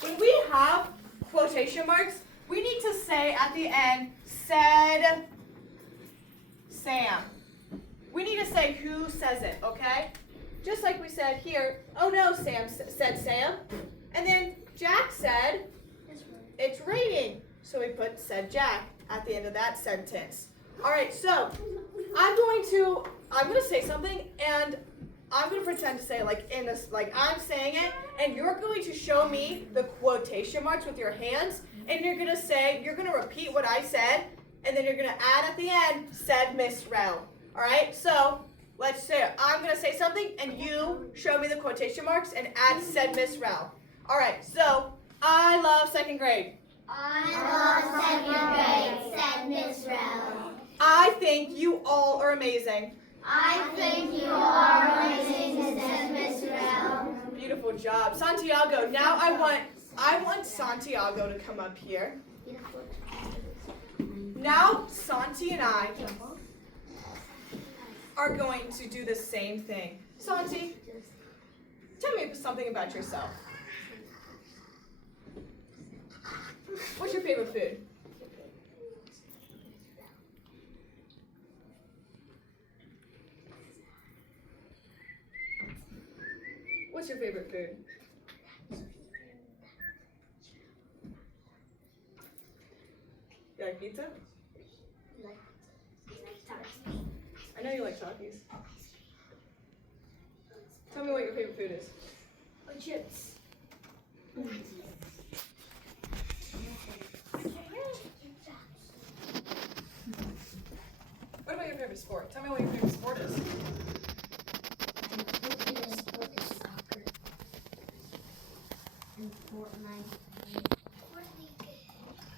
when we have quotation marks, we need to say at the end, said Sam. We need to say who says it, okay? Just like we said here, oh no, Sam said Sam. And then Jack said, it's raining. So we put said Jack at the end of that sentence. All right, so I'm going to say something, and I'm going to pretend to say it like I'm saying it, and you're going to show me the quotation marks with your hands, and you're going to repeat what I said, and then you're going to add at the end, said Miss Rel. All right, so let's say it. I'm going to say something, and you show me the quotation marks and add said Miss Rel. All right, so I love second grade. I love second grade, said Miss Rel. I think you all are amazing. I think you are amazing, said Miss Rel. Beautiful job. Santiago, now I want Santiago to come up here. Now Santi and I are going to do the same thing. Santi, tell me something about yourself. What's your favorite food? What's your favorite food? You like pizza? I know you like Takis. Tell me what your favorite food is. Chips. What about your favorite sport? Tell me what your favorite sport is.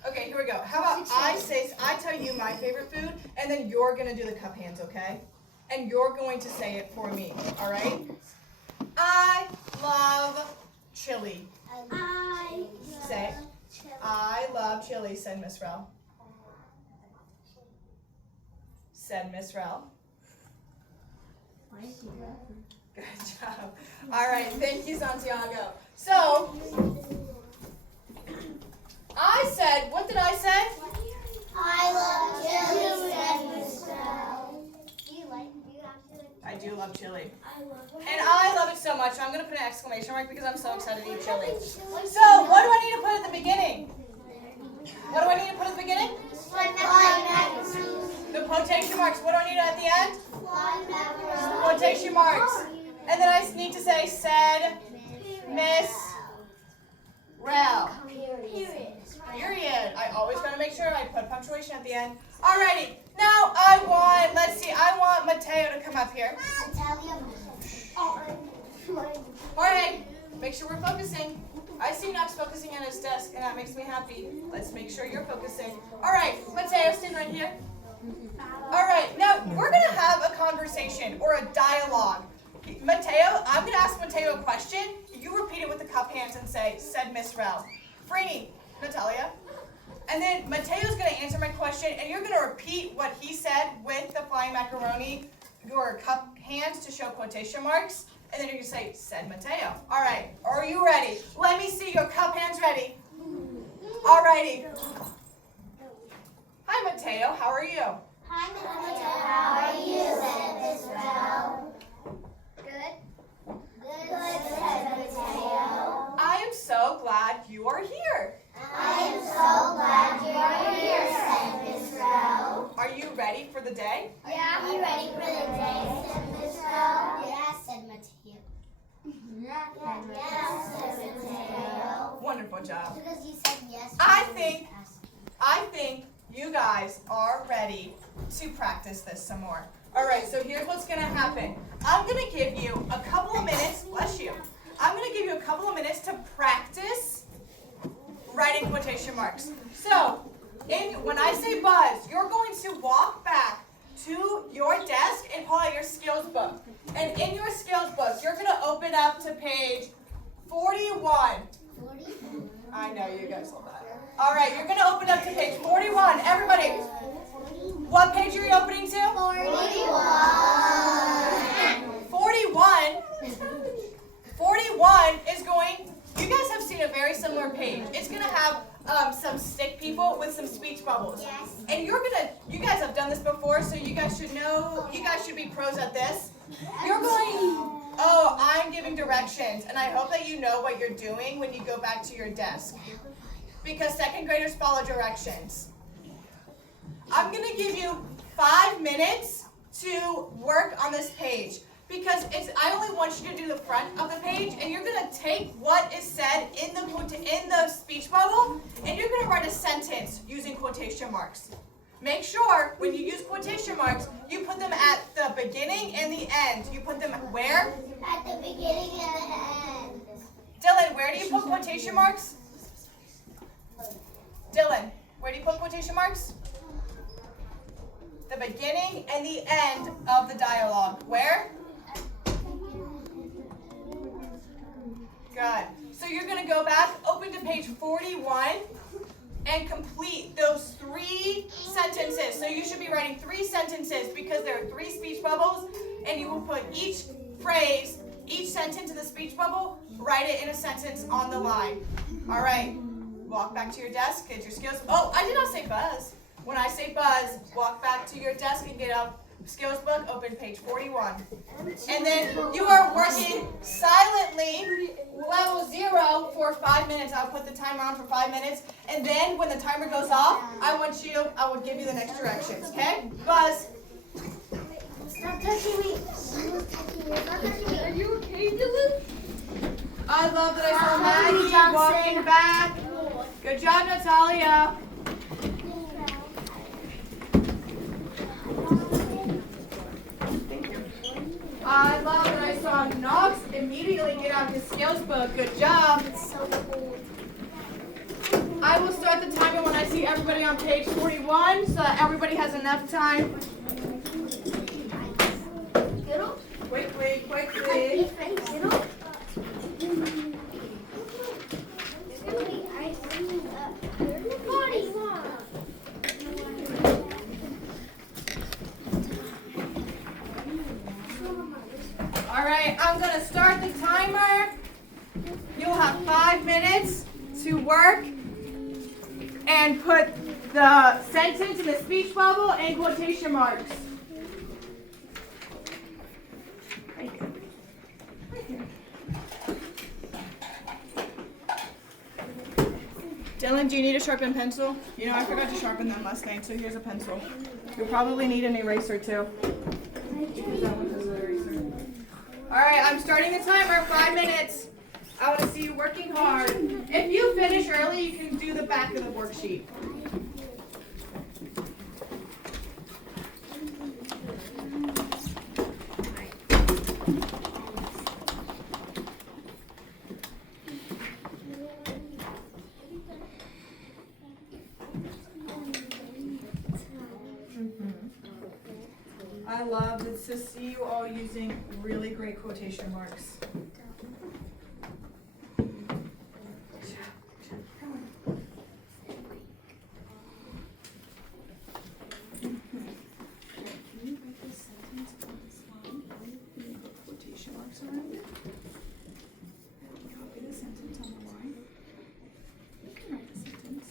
Okay, here we go. How about I tell you my favorite food, and then you're gonna do the cup hands, okay? And you're going to say it for me, all right? I love chili. Say, I love chili, said Miss Rel. Said Miss Rel. Good job. All right, thank you, Santiago. So, I said, what did I say? I love chili, said Miss Rel. I do love chili. And I love it so much, I'm going to put an exclamation mark because I'm so excited to eat chili. So, what do I need to put at the beginning? What do I need to put at the beginning? The quotation marks. What do I need at the end? Quotation marks. And then I need to say, said Miss Rel. Period. I always got to make sure I put punctuation at the end. Alrighty. Now I want Mateo to come up here. Jorge, make sure we're focusing. I see Knox focusing on his desk, and that makes me happy. Let's make sure you're focusing. All right, Mateo, stand right here. All right, now we're going to have a conversation or a dialogue. Mateo, I'm going to ask Mateo a question. You repeat it with the cup hands and say, said Miss Rel. Franny, Natalia. And then Mateo's going to answer my question, and you're going to repeat what he said with the flying macaroni, your cup hands to show quotation marks. And then you're going to say, said Mateo. All right, are you ready? Let me see your cup hands ready. All righty. Hi, Mateo. How are you? Hi, Mateo. How are you, said Miss Rel. Good. Good, said Mateo. I am so glad you are here. I am so glad you are here, said Miss Rel. Are you ready for the day? Yeah, are you ready for the day, said Miss Rel? Yes, said Mateo. Yes, said Mateo. Wonderful job. Because you said yes. I think you guys are ready to practice this some more. All right, so here's what's going to happen. I'm going to give you a couple of minutes. Bless you. I'm going to give you a couple of minutes to practice writing quotation marks. So, when I say buzz, you're going to walk back to your desk and pull out your skills book. And in your skills book, you're going to open up to page 41. 41. I know you guys love that. All right, you're going to open up to page 41. Everybody, what page are you opening to? 41. 41 is going you guys have seen a very similar page. It's gonna have some stick people with some speech bubbles. Yes. And you guys have done this before, so you guys should know, you guys should be pros at this. You're going, oh, I'm giving directions, and I hope that you know what you're doing when you go back to your desk. Because second graders follow directions. I'm gonna give you 5 minutes to work on this page. Because I only want you to do the front of the page, and you're gonna take what is said in the speech bubble, and you're gonna write a sentence using quotation marks. Make sure when you use quotation marks, you put them at the beginning and the end. You put them where? At the beginning and the end. Dylan, where do you put quotation marks? Dylan, where do you put quotation marks? The beginning and the end of the dialogue. Where? Good. So you're going to go back, open to page 41, and complete those 3 sentences. So you should be writing 3 sentences because there are 3 speech bubbles, and you will put each phrase, each sentence in the speech bubble, write it in a sentence on the line. All right. Walk back to your desk, get your skills. Oh, I did not say buzz. When I say buzz, walk back to your desk and get a skills book, open page 41. And then you are working silently, level 0 for 5 minutes. I'll put the timer on for 5 minutes. And then when the timer goes off, I will give you the next directions, okay? Buzz. Stop touching me. Stop touching me. Are you okay, Dylan? I love that I saw Maggie walking back. Good job, Natalia. I love that I saw Knox immediately get out his skills book. Good job. It's so cold. I will start the timer when I see everybody on page 41 so that everybody has enough time. Quickly. All right, I'm going to start the timer. You'll have 5 minutes to work and put the sentence in the speech bubble and quotation marks. Dylan, do you need a sharpened pencil? You know, I forgot to sharpen them last night, so here's a pencil. You'll probably need an eraser too. Because that one has an eraser. All right, I'm starting the timer, 5 minutes. I want to see you working hard. If you finish early, you can do the back of the worksheet. I love to see you all using really great quotation marks. Quotation marks around it. Copy the sentence on the line. You can write the sentence.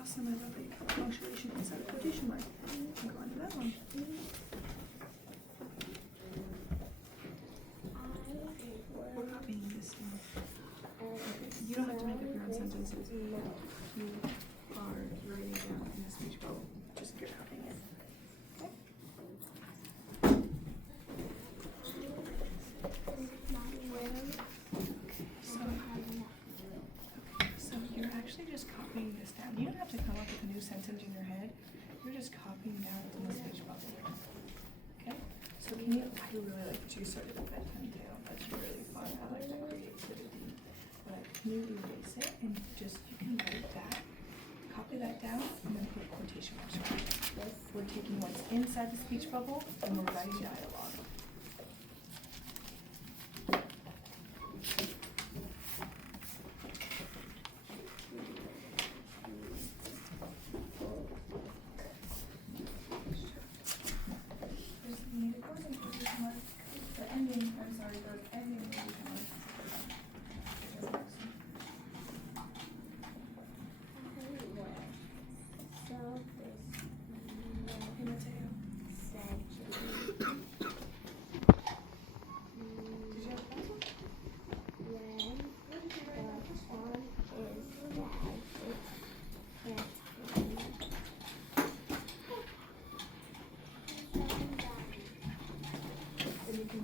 Awesome. I love that you put punctuation inside a quotation mark. Go on to that one. We're copying this one. You don't have to make up your own sentences. You are writing down in the speech bubble. Just you're copying it. Okay? just copying this down. You don't have to come up with a new sentence in your head. You're just copying down what's in the speech bubble. Okay? So can you, I really like that you started with that tale. That's really fun. I like that creativity. But can you erase it and just, you can write that, copy that down, and then put quotation marks around it. We're taking what's inside the speech bubble and we're writing dialogue.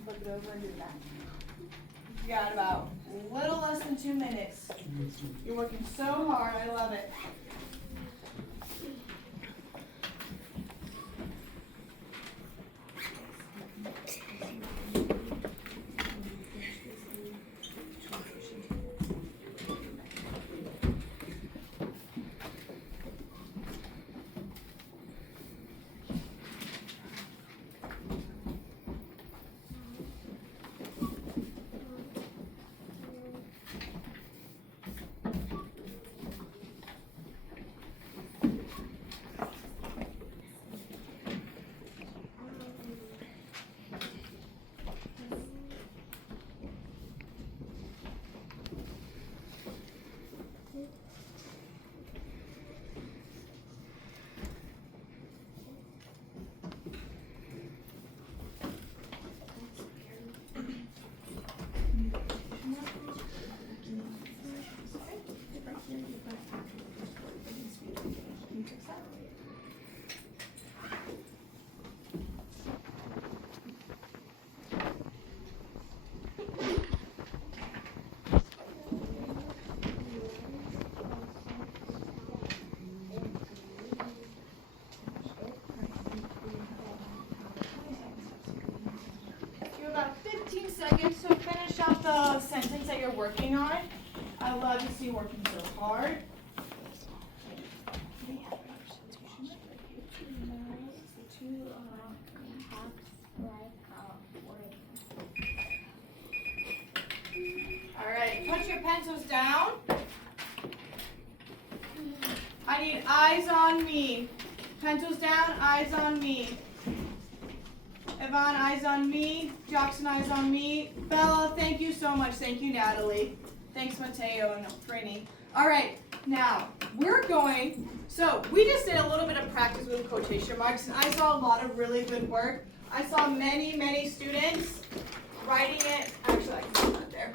Flip it over and do that. You got about a little less than 2 minutes. You're working so hard. I love it. Seconds to finish out the sentence that you're working on. I love to see you working so hard. All right, put your pencils down. I need eyes on me. Pencils down, eyes on me. Yvonne, eyes on me. Jackson, eyes on me. Bella, thank you so much. Thank you, Natalie. Thanks, Mateo and Franny. All right, now we're going, so we just did a little bit of practice with quotation marks, and I saw a lot of really good work. I saw many students writing it, actually I can put that there,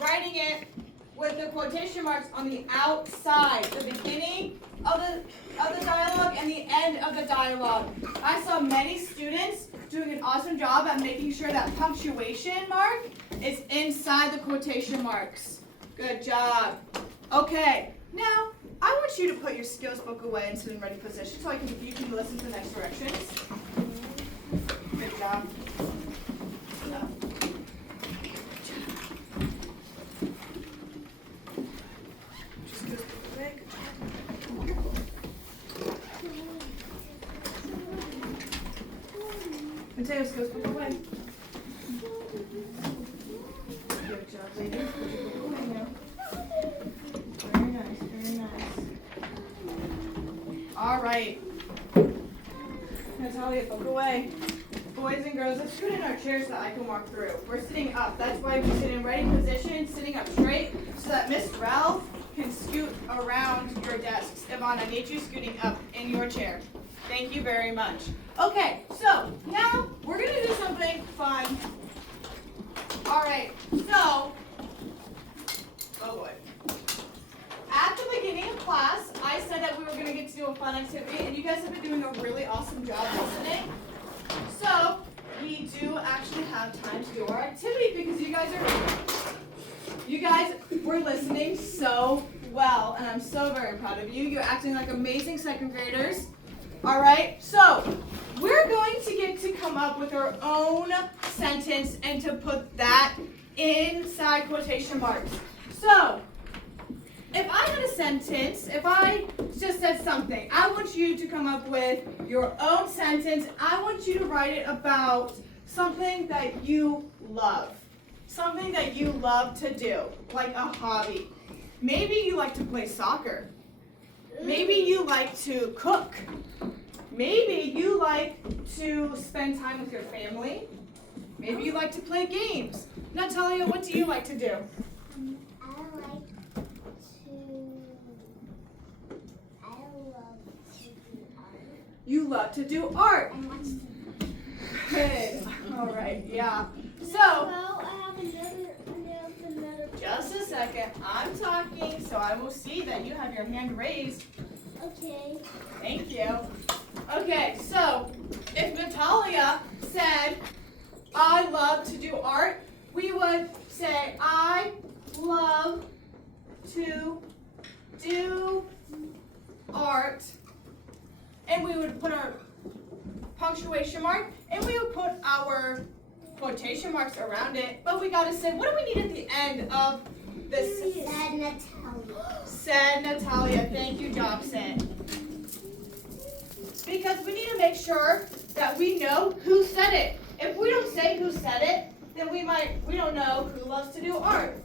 writing it with the quotation marks on the outside, the beginning of the dialogue and the end of the dialogue. I saw many students doing an awesome job at making sure that punctuation mark is inside the quotation marks. Good job. Okay, now I want you to put your skills book away and sit in ready position so you can listen to the next directions. Good job. Mateo, skills book away. Good job, lady. Put your book away now. Very nice, very nice. All right. Natalia, book away. Boys and girls, let's scoot in our chairs so that I can walk through. We're sitting up. That's why we sit in ready position, sitting up straight, so that Miss Ralph can scoot around your desks. Yvonne, I need you scooting up in your chair. Thank you very much. Okay, so now we're going to do something fun. All right, so, oh boy. At the beginning of class, I said that we were going to get to do a fun activity, and you guys have been doing a really awesome job listening. So, we do actually have time to do our activity because you guys were listening so well, and I'm so very proud of you. You're acting like amazing second graders. All right, so we're going to get to come up with our own sentence and to put that inside quotation marks. So, if I had a sentence, if I just said something, I want you to come up with your own sentence. I want you to write it about something that you love. Something that you love to do, like a hobby. Maybe you like to play soccer. Maybe you like to cook. Maybe you like to spend time with your family. Maybe you like to play games. Natalia, what do you like to do? You love to do art. Good. All right. Yeah. So. Well, I have another. Just a second. I'm talking, so I will see that you have your hand raised. Okay. Thank you. Okay. So, if Natalia said, "I love to do art," we would say, "I love to do art." And we would put our punctuation mark, and we would put our quotation marks around it. But we gotta say, what do we need at the end of this? Said Natalia. Said Natalia. Thank you, Dobson. Because we need to make sure that we know who said it. If we don't say who said it, then we don't know who loves to do art.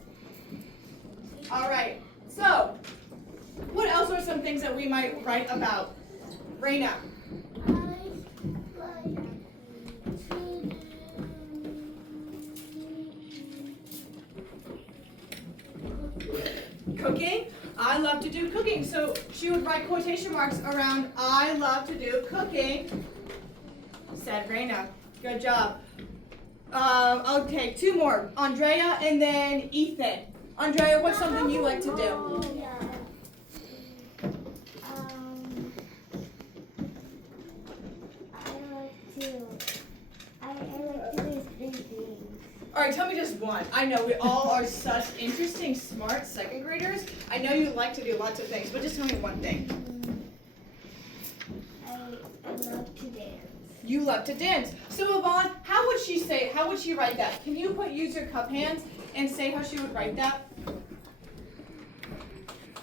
All right. So, what else are some things that we might write about? Raina. Cooking. I love to do cooking. So she would write quotation marks around I love to do cooking. Said Raina. Good job. Okay, two more. Andrea and then Ethan. Andrea, what's something you like to do? All right, tell me just one. I know we all are such interesting, smart second graders. I know you like to do lots of things, but just tell me one thing. I love to dance. You love to dance. So Yvonne, how would she write that? Can you use your cup hands and say how she would write that?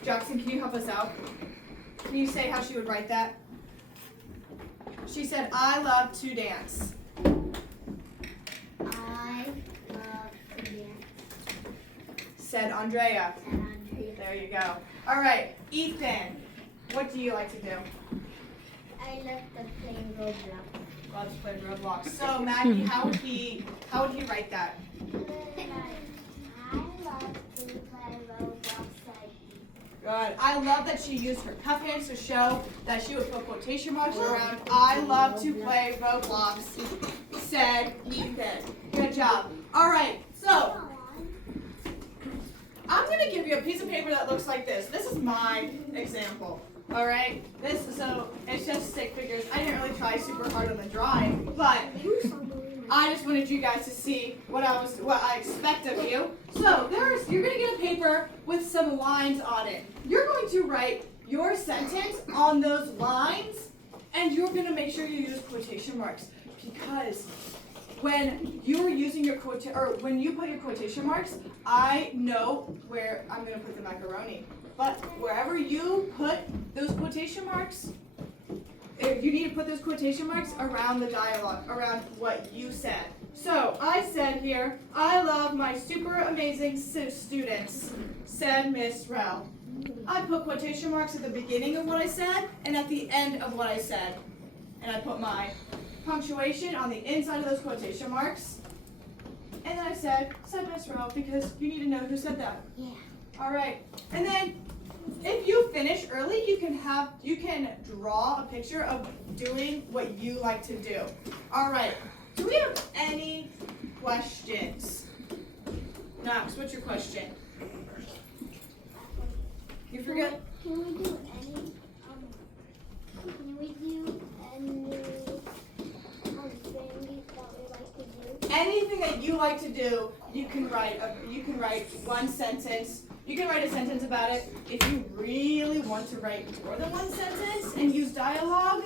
Jackson, can you help us out? Can you say how she would write that? She said, I love to dance. I love to dance. Said Andrea. Said Andrea. There you go. All right, Ethan, what do you like to do? I love to play Roblox. Loves to play Roblox. So Maggie, how would he write that? I love to play Roblox. Good. I love that she used her cup hands to show that she would put quotation marks around I love to play Roblox. Said Ethan. Good job. All right. So I'm gonna give you a piece of paper that looks like this. This is my example. All right. So it's just stick figures. I didn't really try super hard on the drawing, but I just wanted you guys to see what I expect of you. So you're gonna get a paper with some lines on it. You're going to write your sentence on those lines, and you're gonna make sure you use quotation marks, because when you're using your when you put your quotation marks, I know where I'm gonna put the macaroni. But wherever you put those quotation marks, you need to put those quotation marks around the dialogue, around what you said. So I said here, I love my super amazing students, said Miss Rell. I put quotation marks at the beginning of what I said and at the end of what I said. And I put my punctuation on the inside of those quotation marks. And then I said Miss Rell, because you need to know who said that. Yeah. All right. And then if you finish early, you can draw a picture of doing what you like to do. All right. Do we have any questions? Knox, what's your question? You forget? Can we do any things that we like to do? Anything that you like to do, you can write one sentence You can write a sentence about it. If you really want to write more than one sentence and use dialogue,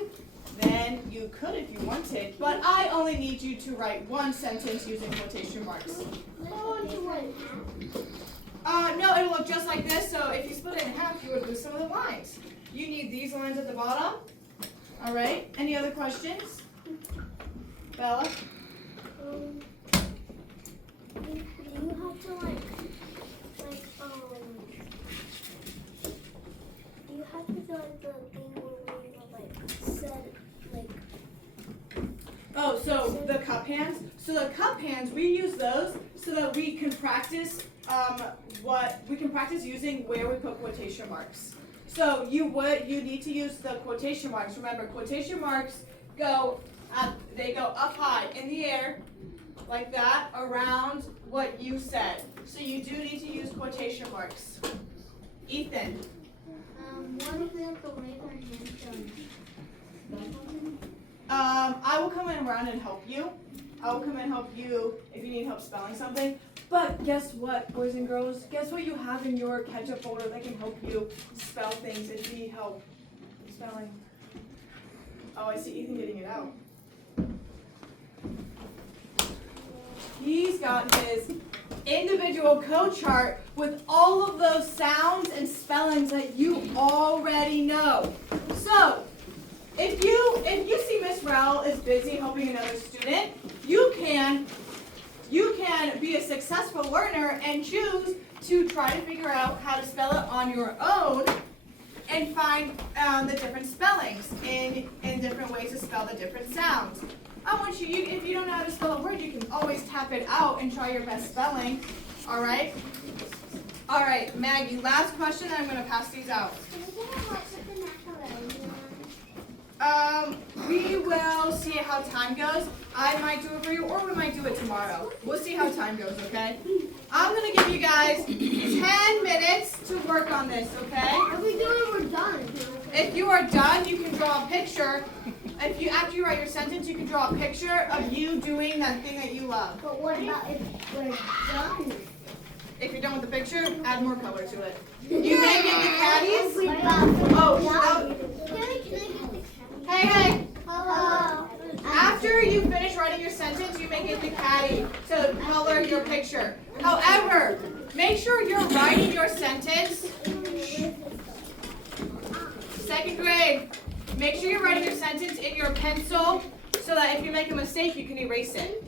then you could if you wanted. But I only need you to write one sentence using quotation marks. No, it'll look just like this. So if you split it in half, you would lose some of the lines. You need these lines at the bottom. All right. Any other questions? Bella? You have to you have to do the thing where we said Oh, so the cup hands. So the cup hands, we use those so that we can practice using where we put quotation marks. So you need to use the quotation marks. Remember, quotation marks go up high in the air like that around what you said. So you do need to use quotation marks. Ethan. what if we have to raise our hands I will come in around and help you. I will come in and help you if you need help spelling something. But guess what, boys and girls? Guess what you have in your catch-up folder that can help you spell things and need help spelling? Oh, I see Ethan getting it out. He's got his individual code chart with all of those sounds and spellings that you already know. So, if you see Miss Rowell is busy helping another student, you can be a successful learner and choose to try to figure out how to spell it on your own and find the different spellings in different ways to spell the different sounds. I want you, if you don't know how to spell a word, you can always tap it out and try your best spelling. All right? All right, Maggie, last question, then I'm going to pass these out. We will see how time goes. I might do it for you, or we might do it tomorrow. We'll see how time goes, okay? I'm going to give you guys 10 minutes to work on this, okay? If we do it, we're done. If you are done, you can draw a picture. After you write your sentence, you can draw a picture of you doing that thing that you love. But what about if we're done? If you're done with the picture, add more color to it. You may get the caddies. What about Oh, hey. hello? After you finish writing your sentence, you may get the caddy to color your picture. However, make sure you're writing your sentence. Second grade, make sure you're writing your sentence in your pencil so that if you make a mistake, you can erase it.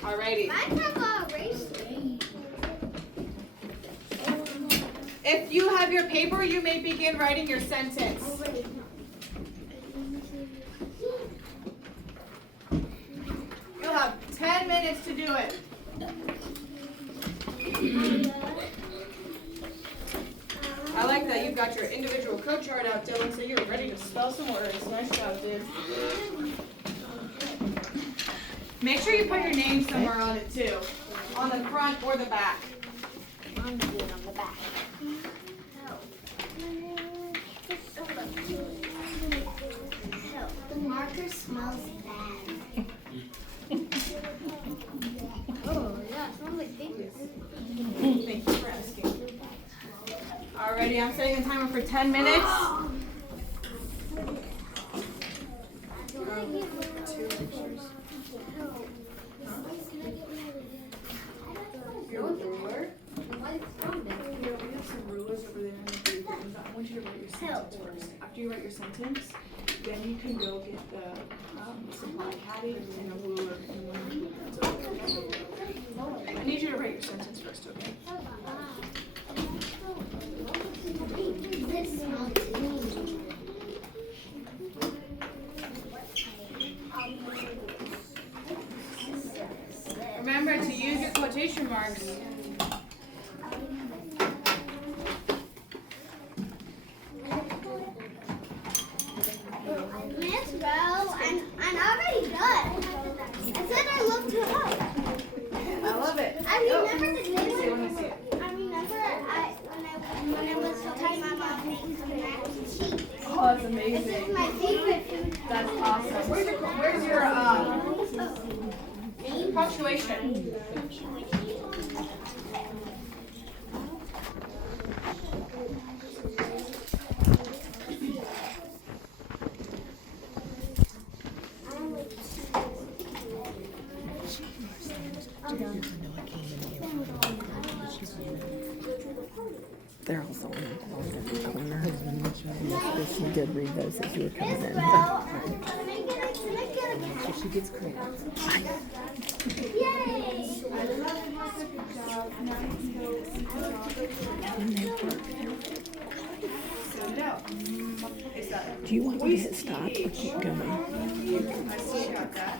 Alrighty. I have a race. If you have your paper, you may begin writing your sentence. You'll have 10 minutes to do it. I like that you've got your individual code chart out, Dylan, so you're ready to spell some words. Nice job, dude. Make sure you put your name somewhere on it, too. On the front or the back. On the back. The marker smells bad. Oh, yeah, it smells like baby. Thank you for asking. Alrighty, I'm setting the timer for 10 minutes. Two pictures. Your ruler? Here, we have some rulers over there in the booth. I want you to write your sentence first. After you write your sentence, then you can go get the supply caddy and a ruler. I need you to write your sentence first, okay? This smells good. Remember to use your quotation marks. Miss Rowe, I'm already done. I said I looked it up. I love it. I remember the Let me name. see, let me see it. I remember when I was telling my mom making some mac and cheese. Oh, that's This amazing. is my favorite food. That's awesome. Where's your punctuation? They're also in the corner. Yes, she did read those as you were coming in. Well, can I get a So she gets credit. Yay! Do you want me to hit stop or keep going? I see you got that.